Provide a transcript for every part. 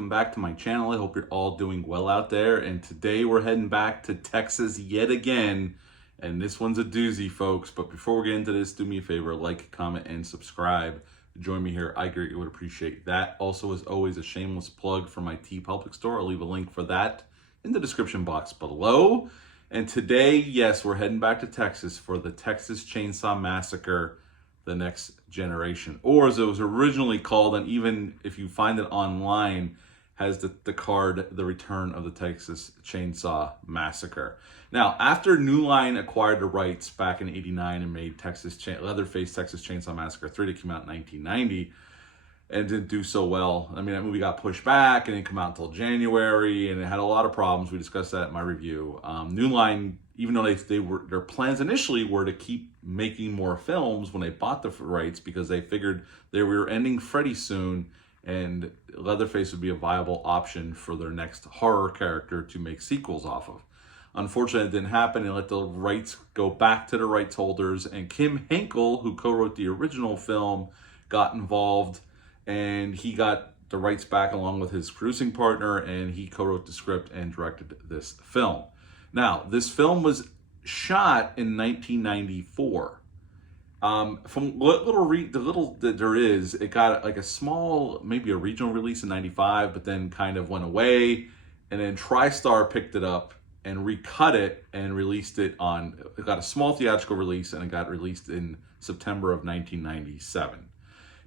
welcome back to my channel. I hope you're all doing well out there. And today we're heading back to Texas yet again. And this one's a doozy, folks. But before we get into this, do me a favor, like, comment, and subscribe. Join me here. I greatly would appreciate that. Also, as always, a shameless plug for my TeePublic store. I'll leave a link for that in the description box below. And today, yes, we're heading back to Texas for the Texas Chainsaw Massacre, The Next Generation, or as it was originally called, and even if you find it online, has the card, The Return of the Texas Chainsaw Massacre. Now, after New Line acquired the rights back in '89 and made Leatherface Texas Chainsaw Massacre 3 that came out in 1990 and didn't do so well. I mean, that movie got pushed back and didn't come out until January, and it had a lot of problems. We discussed that in my review. New Line, even though their plans initially were to keep making more films when they bought the rights, because they figured they were ending Freddy soon and Leatherface would be a viable option for their next horror character to make sequels off of. Unfortunately, it didn't happen. They let the rights go back to the rights holders, and Kim Henkel, who co-wrote the original film, got involved, and he got the rights back along with his producing partner, and he co-wrote the script and directed this film. Now, this film was shot in 1994. From what little that there is, it got like a small, maybe a regional release in '95, but then kind of went away, and then TriStar picked it up and recut it and released it on. It got a small theatrical release, and it got released in September of 1997.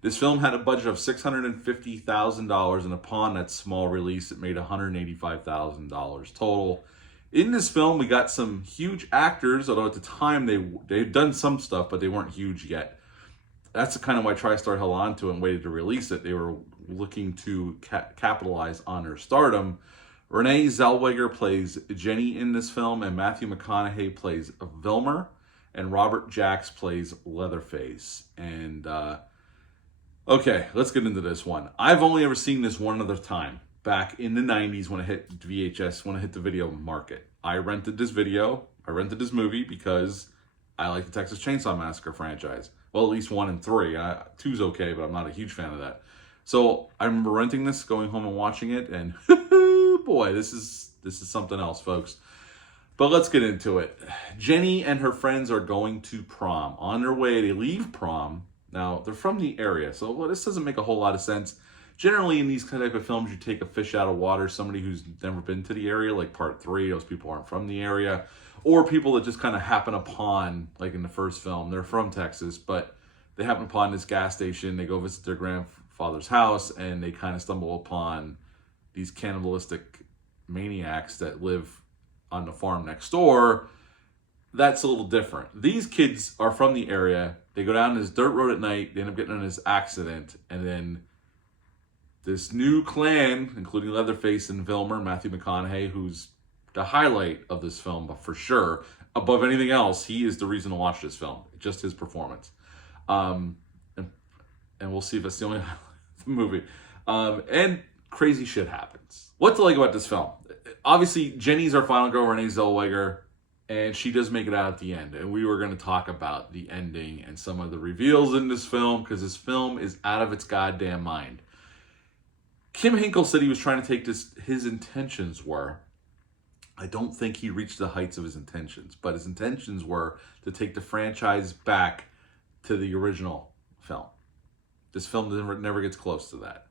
This film had a budget of $650,000, and upon that small release, it made $185,000 total. In this film, we got some huge actors, although at the time they'd done some stuff, but they weren't huge yet. That's kind of why TriStar held on to it and waited to release it. They were looking to capitalize on their stardom. Renee Zellweger plays Jenny in this film, and Matthew McConaughey plays Vilmer, and Robert Jacks plays Leatherface. And okay, let's get into this one. I've only ever seen this one other time, back in the 90s when it hit VHS, when it hit the video market. I rented this movie because I like the Texas Chainsaw Massacre franchise. Well, at least 1 and 3. 2's okay, but I'm not a huge fan of that. So I remember renting this, going home and watching it, and boy, this is something else, folks. But let's get into it. Jenny and her friends are going to prom. On their way, they leave prom. Now, they're from the area, so this doesn't make a whole lot of sense. Generally, in these type of films, you take a fish out of water, somebody who's never been to the area, like Part 3, those people aren't from the area, or people that just kind of happen upon, like in the first film, they're from Texas, but they happen upon this gas station, they go visit their grandfather's house, and they kind of stumble upon these cannibalistic maniacs that live on the farm next door. That's a little different. These kids are from the area, they go down this dirt road at night, they end up getting in this accident, and then this new clan, including Leatherface and Vilmer, Matthew McConaughey, who's the highlight of this film, but for sure, above anything else, he is the reason to watch this film. Just his performance. And we'll see if that's the only highlight of the movie. And crazy shit happens. What to like about this film? Obviously, Jenny's our final girl, Renee Zellweger, and she does make it out at the end. And we were going to talk about the ending and some of the reveals in this film, because this film is out of its goddamn mind. Kim Henkel said he was trying to take this, his intentions were, I don't think he reached the heights of his intentions, but his intentions were to take the franchise back to the original film. This film never gets close to that.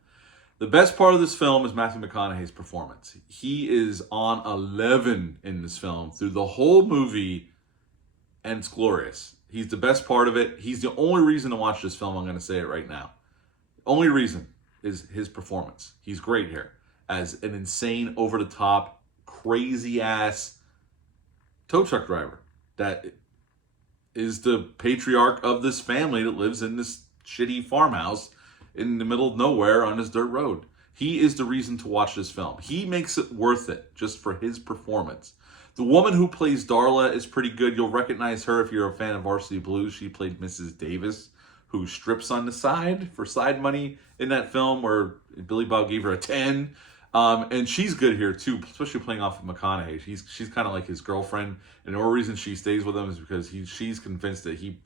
The best part of this film is Matthew McConaughey's performance. He is on 11 in this film through the whole movie, and it's glorious. He's the best part of it. He's the only reason to watch this film, I'm going to say it right now. Only reason is his performance. He's great here as an insane, over-the-top, crazy-ass tow truck driver that is the patriarch of this family that lives in this shitty farmhouse in the middle of nowhere on this dirt road. He is the reason to watch this film. He makes it worth it just for his performance. The woman who plays Darla is pretty good. You'll recognize her if you're a fan of Varsity Blues. She played Mrs. Davis, who strips on the side for side money in that film where Billy Bob gave her a 10. And she's good here too, especially playing off of McConaughey. She's kind of like his girlfriend, and the only reason she stays with him is because she's convinced that he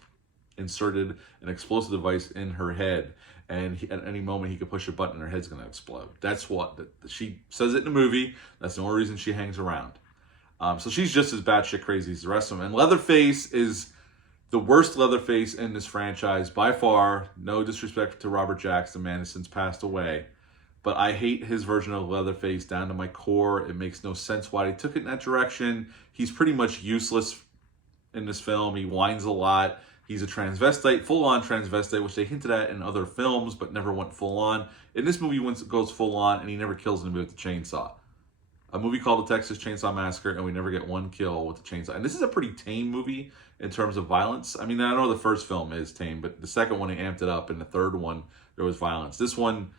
inserted an explosive device in her head. and at any moment he could push a button and her head's going to explode. That's what she says it in the movie. That's the only reason she hangs around. So she's just as batshit crazy as the rest of them. And Leatherface is the worst Leatherface in this franchise by far. No disrespect to Robert Jacks, the man has since passed away. But I hate his version of Leatherface down to my core. It makes no sense why they took it in that direction. He's pretty much useless in this film. He whines a lot. He's a transvestite, full-on transvestite, which they hinted at in other films, but never went full-on. In this movie, he goes full-on, and he never kills anybody with the chainsaw. A movie called The Texas Chainsaw Massacre, and we never get one kill with the chainsaw. And this is a pretty tame movie in terms of violence. I mean, I know the first film is tame, but the second one, he amped it up, and the third one, there was violence. This one,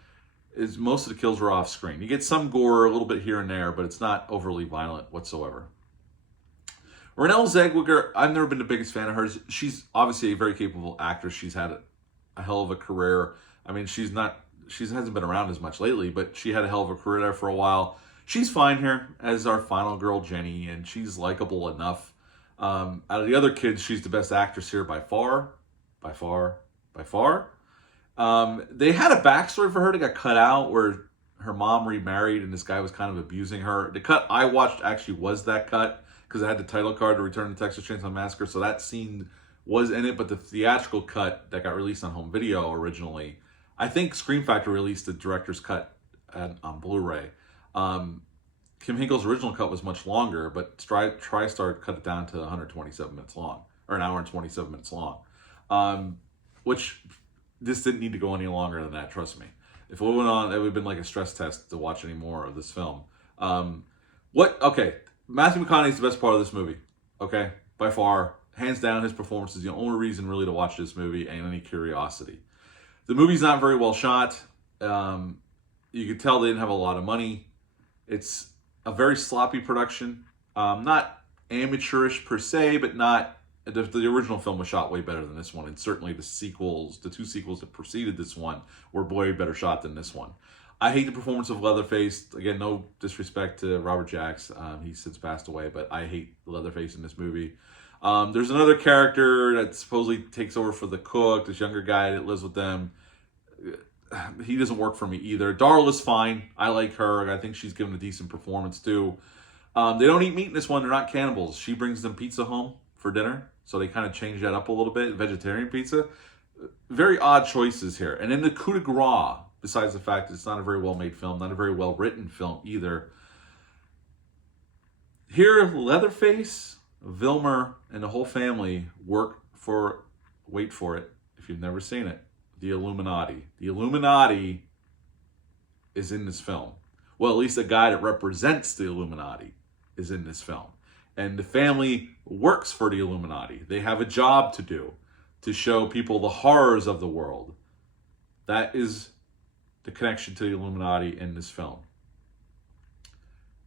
most of the kills were off screen. You get some gore a little bit here and there, but it's not overly violent whatsoever. Renée Zellweger, I've never been the biggest fan of hers. She's obviously a very capable actress. She's had a hell of a career. I mean, she hasn't been around as much lately, but she had a hell of a career there for a while. She's fine here as our final girl, Jenny, and she's likable enough. Out of the other kids, she's the best actress here by far. By far. By far. They had a backstory for her that got cut out where her mom remarried and this guy was kind of abusing her. The cut I watched actually was that cut because it had the title card to Return to Texas Chainsaw Massacre, so that scene was in it, but the theatrical cut that got released on home video originally, I think Scream Factory released the director's cut on Blu-ray. Kim Hinkle's original cut was much longer, but TriStar cut it down to 127 minutes long, or an hour and 27 minutes long, which this didn't need to go any longer than that, trust me. If it went on, it would have been like a stress test to watch any more of this film. Okay, Matthew McConaughey is the best part of this movie, okay? By far, hands down, his performance is the only reason really to watch this movie and any curiosity. The movie's not very well shot. You could tell they didn't have a lot of money. It's a very sloppy production. Not amateurish per se, but not... The original film was shot way better than this one, and certainly the two sequels that preceded this one, were way better shot than this one. I hate the performance of Leatherface. Again, no disrespect to Robert Jacks. He's since passed away, but I hate Leatherface in this movie. There's another character that supposedly takes over for the cook, this younger guy that lives with them. He doesn't work for me either. Darla's fine. I like her. I think she's given a decent performance too. They don't eat meat in this one. They're not cannibals. She brings them pizza home for dinner, so they kind of change that up a little bit. Vegetarian pizza. Very odd choices here. And then the coup de grace, besides the fact that it's not a very well-made film, not a very well-written film either. Here, Leatherface, Vilmer, and the whole family work for, wait for it, if you've never seen it, the Illuminati. The Illuminati is in this film. Well, at least a guy that represents the Illuminati is in this film. And the family works for the Illuminati. They have a job to do to show people the horrors of the world. That is the connection to the Illuminati in this film.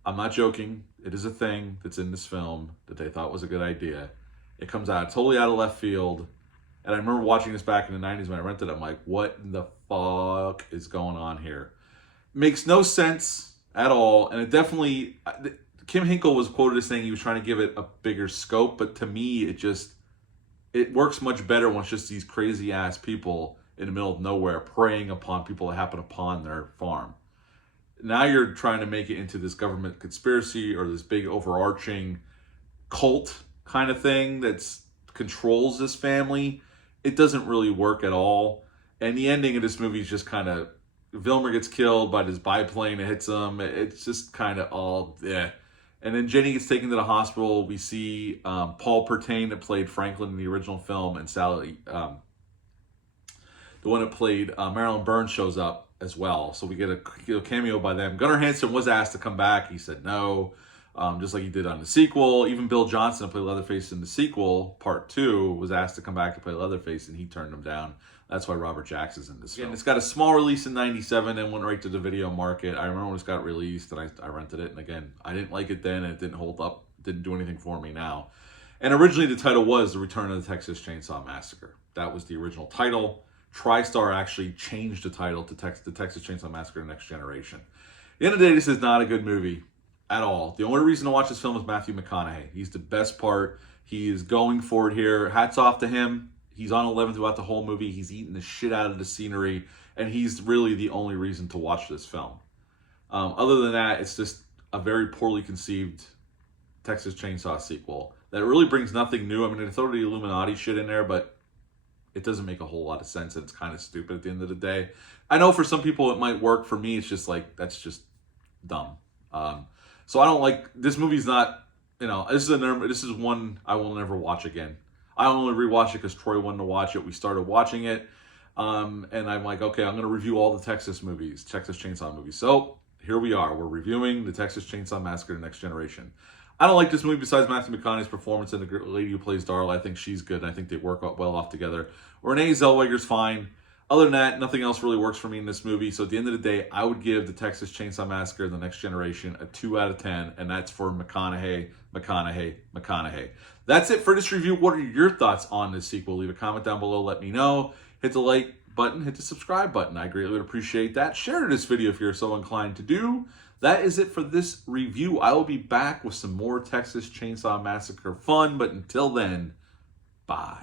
I'm not joking. It is a thing that's in this film that they thought was a good idea. It comes out totally out of left field. And I remember watching this back in the 90s when I rented it. I'm like, what the fuck is going on here? Makes no sense at all. And it definitely... Kim Hinkle was quoted as saying he was trying to give it a bigger scope, but to me, it works much better when it's just these crazy-ass people in the middle of nowhere preying upon people that happen upon their farm. Now you're trying to make it into this government conspiracy or this big overarching cult kind of thing that controls this family. It doesn't really work at all. And the ending of this movie is just kind of... Vilmer gets killed by this biplane that hits him. It's just kind of all... And then Jenny gets taken to the hospital. We see Paul Pertain that played Franklin in the original film, and Sally, the one that played Marilyn Burns, shows up as well. So we get a cameo by them. Gunnar Hansen was asked to come back. He said no, just like he did on the sequel. Even Bill Johnson, who played Leatherface in the sequel, Part 2, was asked to come back to play Leatherface, and he turned him down. That's why Robert Jacks is in this film. It's got a small release in 97 and went right to the video market. I remember when it got released and I rented it. And again, I didn't like it then and it didn't hold up. It didn't do anything for me now. And originally the title was The Return of the Texas Chainsaw Massacre. That was the original title. TriStar actually changed the title to the Texas Chainsaw Massacre Next Generation. At the end of the day, this is not a good movie at all. The only reason to watch this film is Matthew McConaughey. He's the best part. He is going for it here. Hats off to him. He's on 11 throughout the whole movie. He's eating the shit out of the scenery, and he's really the only reason to watch this film. Other than that, it's just a very poorly conceived Texas Chainsaw sequel that really brings nothing new. I mean, they throw the Illuminati shit in there, but it doesn't make a whole lot of sense, and it's kind of stupid at the end of the day. I know for some people it might work. For me, it's just like, that's just dumb. So I don't like, this movie's not, this is one I will never watch again. I only rewatch it because Troy wanted to watch it. We started watching it, and I'm like, okay, I'm going to review all the Texas Chainsaw movies. So here we are. We're reviewing the Texas Chainsaw Massacre: The Next Generation. I don't like this movie besides Matthew McConaughey's performance and the lady who plays Darla. I think she's good, and I think they work well off together. Renee Zellweger's fine. Other than that, nothing else really works for me in this movie. So at the end of the day, I would give the Texas Chainsaw Massacre: The Next Generation a 2 out of 10, and that's for McConaughey. That's it for this review. What are your thoughts on this sequel? Leave a comment down below. Let me know. Hit the like button. Hit the subscribe button. I greatly would appreciate that. Share this video if you're so inclined to do. That is it for this review. I will be back with some more Texas Chainsaw Massacre fun, but until then, bye.